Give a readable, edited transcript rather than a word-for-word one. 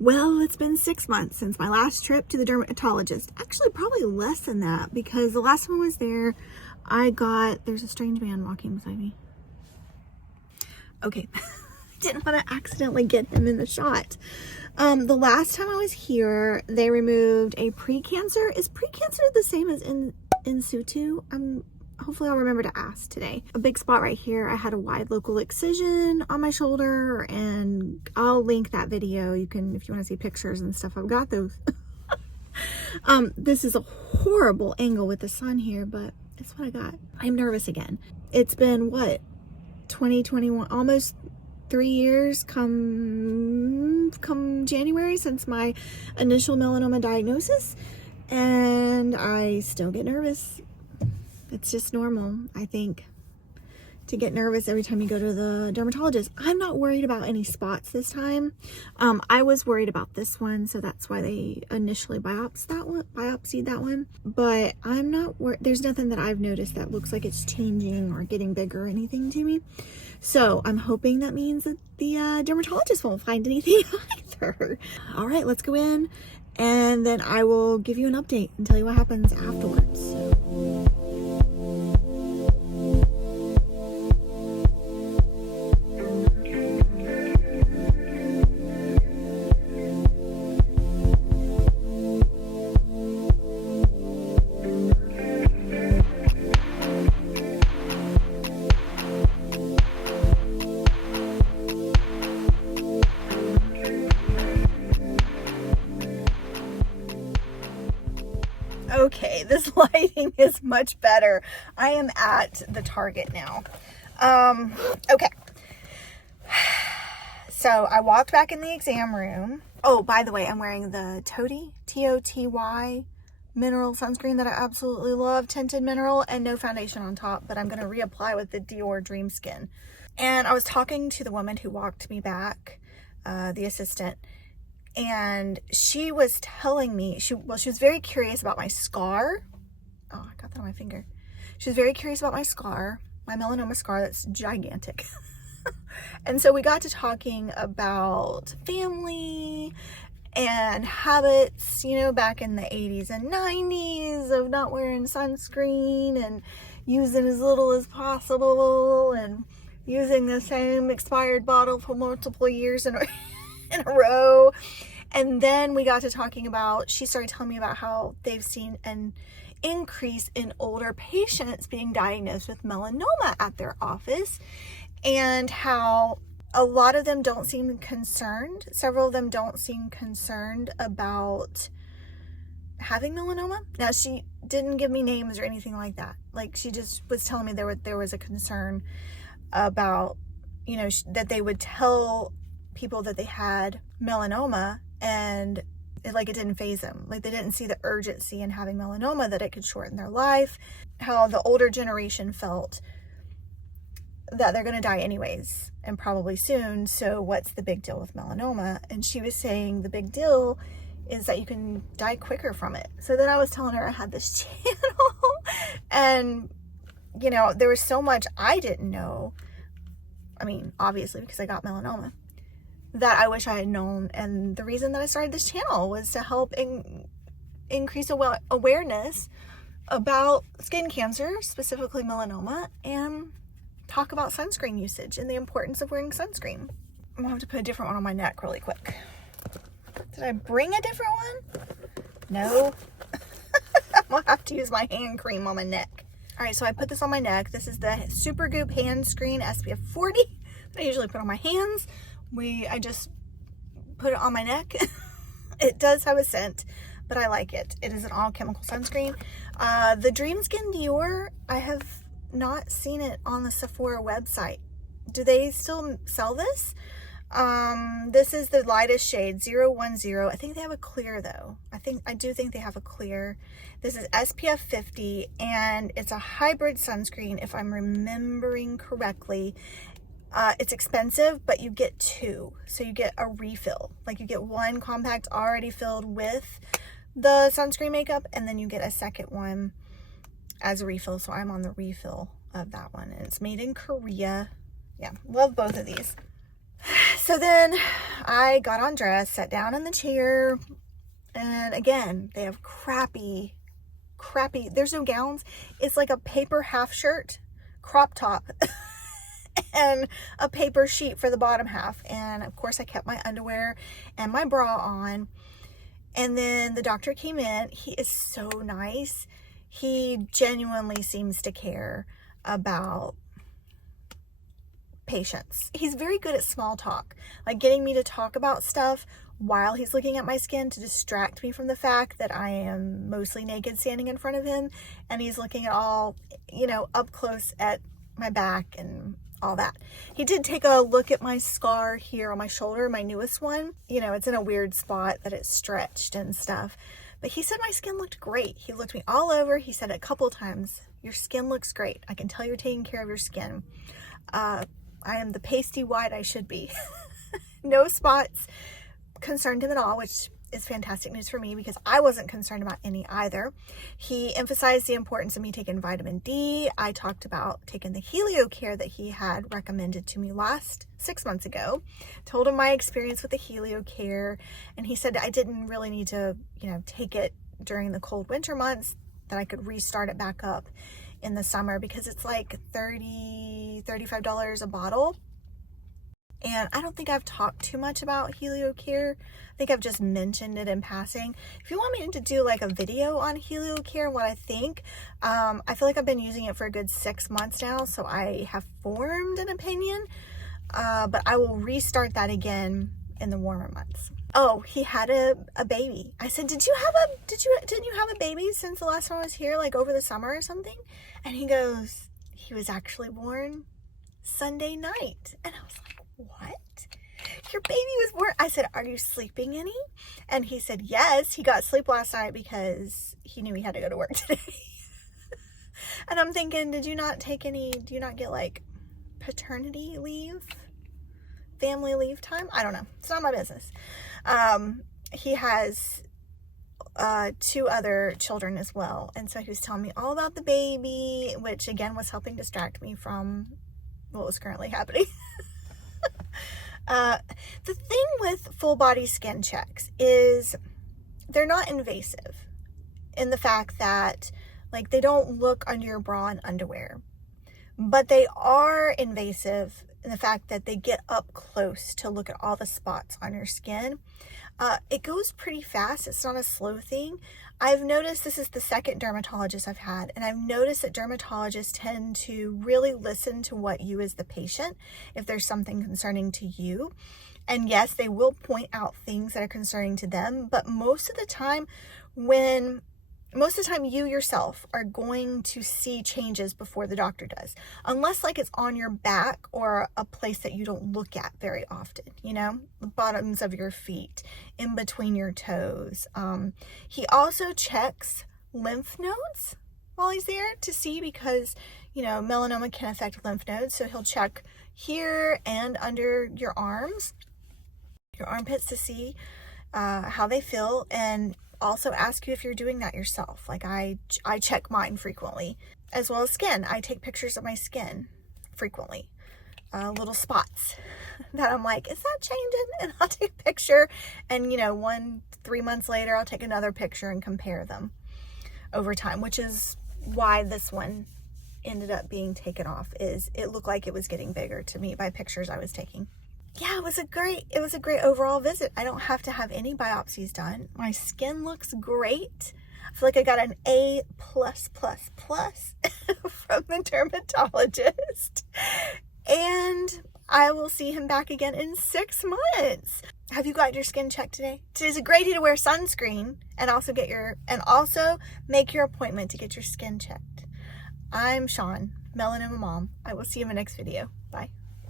Well, it's been 6 months since my last trip to the dermatologist. Actually, probably less than that, because the last time I was there, there's a strange man walking beside me. Okay, didn't want to accidentally get him in the shot. The last time I was here, they removed a precancer. Is precancer the same as in situ? Hopefully I'll remember to ask today. A big spot right here. I had a wide local excision on my shoulder, and I'll link that video. You can, if you want to see pictures and stuff, I've got those. This is a horrible angle with the sun here, but it's what I got. I'm nervous again. It's been what, 2021, almost 3 years come January since my initial melanoma diagnosis, and I still get nervous. It's just normal, I think, to get nervous every time you go to the dermatologist. I'm not worried about any spots this time. I was worried about this one, so that's why they initially biopsied that one. But I'm not worried. There's nothing that I've noticed that looks like it's changing or getting bigger or anything to me. So I'm hoping that means that the dermatologist won't find anything either. All right, let's go in, and then I will give you an update and tell you what happens afterwards. Okay, this lighting is much better. I am at the Target now. Okay. So I walked back in the exam room. Oh, by the way, I'm wearing the Toty, T-O-T-Y mineral sunscreen that I absolutely love. Tinted mineral and no foundation on top, but I'm going to reapply with the Dior Dream Skin. And I was talking to the woman who walked me back, the assistant, and she was telling me, she was very curious about my scar. Oh, I got that on my finger. She was very curious about my scar, my melanoma scar that's gigantic. And so we got to talking about family and habits, you know, back in the 80s and 90s of not wearing sunscreen and using as little as possible and using the same expired bottle for multiple years in a row. And then we got to talking about, she started telling me about how they've seen an increase in older patients being diagnosed with melanoma at their office, and how a lot of them don't seem concerned. Several of them don't seem concerned about having melanoma. Now, she didn't give me names or anything like that. Like, she just was telling me there was a concern about, you know, that they would tell people that they had melanoma and it didn't faze them. Like, they didn't see the urgency in having melanoma, that it could shorten their life. How the older generation felt that they're going to die anyways, and probably soon. So what's the big deal with melanoma? And she was saying the big deal is that you can die quicker from it. So then I was telling her I had this channel, and, you know, there was so much I didn't know. I mean, obviously, because I got melanoma, that I wish I had known. And the reason that I started this channel was to help increase awareness about skin cancer, specifically melanoma, and talk about sunscreen usage and the importance of wearing sunscreen. I'm gonna have to put a different one on my neck really quick. Did I bring a different one? No. I'm gonna have to use my hand cream on my neck. All right, so I put this on my neck. This is the Supergoop Hand Screen SPF 40 that I usually put on my hands. I just put it on my neck. It does have a scent, but I like it. It is an all chemical sunscreen. The Dream Skin Dior, I have not seen it on the Sephora website. Do they still sell this? This is the lightest shade, 010. I think they have a clear though. I do think they have a clear. This is SPF 50, and it's a hybrid sunscreen, if I'm remembering correctly. It's expensive, but you get two. So you get a refill. Like, you get one compact already filled with the sunscreen makeup, and then you get a second one as a refill. So I'm on the refill of that one, and it's made in Korea. Yeah, love both of these. So then I got undressed, sat down in the chair, and again, they have crappy, there's no gowns. It's like a paper half shirt, crop top, and a paper sheet for the bottom half. And of course I kept my underwear and my bra on. And then the doctor came in. He is so nice. He genuinely seems to care about patients. He's very good at small talk, like getting me to talk about stuff while he's looking at my skin to distract me from the fact that I am mostly naked standing in front of him, and he's looking at all, up close at my back and all that. He did take a look at my scar here on my shoulder, my newest one. It's in a weird spot that it's stretched and stuff. But he said my skin looked great. He looked me all over. He said a couple times, your skin looks great. I can tell you're taking care of your skin. I am the pasty white I should be. No spots concerned him at all, which is fantastic news for me because I wasn't concerned about any either. He emphasized the importance of me taking vitamin D. I talked about taking the Helio Care that he had recommended to me 6 months ago. Told him my experience with the Helio Care, and he said I didn't really need to, take it during the cold winter months, that I could restart it back up in the summer because it's like $35 a bottle. And I don't think I've talked too much about Helio Care. I think I've just mentioned it in passing. If you want me to do like a video on Helio Care, what I think, I feel like I've been using it for a good 6 months now, so I have formed an opinion, but I will restart that again in the warmer months. Oh, he had a baby. I said, didn't you have a baby since the last time I was here, like over the summer or something? And he goes, he was actually born Sunday night. And I was like, what? Your baby was born? I said, are you sleeping any? And he said, yes, he got sleep last night because he knew he had to go to work today. And I'm thinking, do you not get like paternity leave? Family leave time? I don't know. It's not my business. He has 2 other children as well. And so he was telling me all about the baby, which again was helping distract me from what was currently happening. The thing with full body skin checks is they're not invasive in the fact that like they don't look under your bra and underwear, but they are invasive in the fact that they get up close to look at all the spots on your skin. It goes pretty fast. It's not a slow thing. I've noticed, this is the second dermatologist I've had, and I've noticed that dermatologists tend to really listen to what you as the patient, if there's something concerning to you. And yes, they will point out things that are concerning to them, but most of the time you yourself are going to see changes before the doctor does, unless like it's on your back or a place that you don't look at very often, the bottoms of your feet, in between your toes. He also checks lymph nodes while he's there to see, because melanoma can affect lymph nodes, so he'll check here and under your arms, your armpits, to see how they feel, and also ask you if you're doing that yourself. Like I check mine frequently, as well as skin. I take pictures of my skin frequently, little spots that I'm like, is that changing? And I'll take a picture, and 3 months later I'll take another picture and compare them over time, which is why this one ended up being taken off. Is it looked like it was getting bigger to me by pictures I was taking. Yeah, it was a great overall visit. I don't have to have any biopsies done. My skin looks great. I feel like I got an A+++ from the dermatologist. And I will see him back again in 6 months. Have you got your skin checked today? Today's a great day to wear sunscreen and also make your appointment to get your skin checked. I'm Sean, Melanoma Mom. I will see you in my next video. Bye.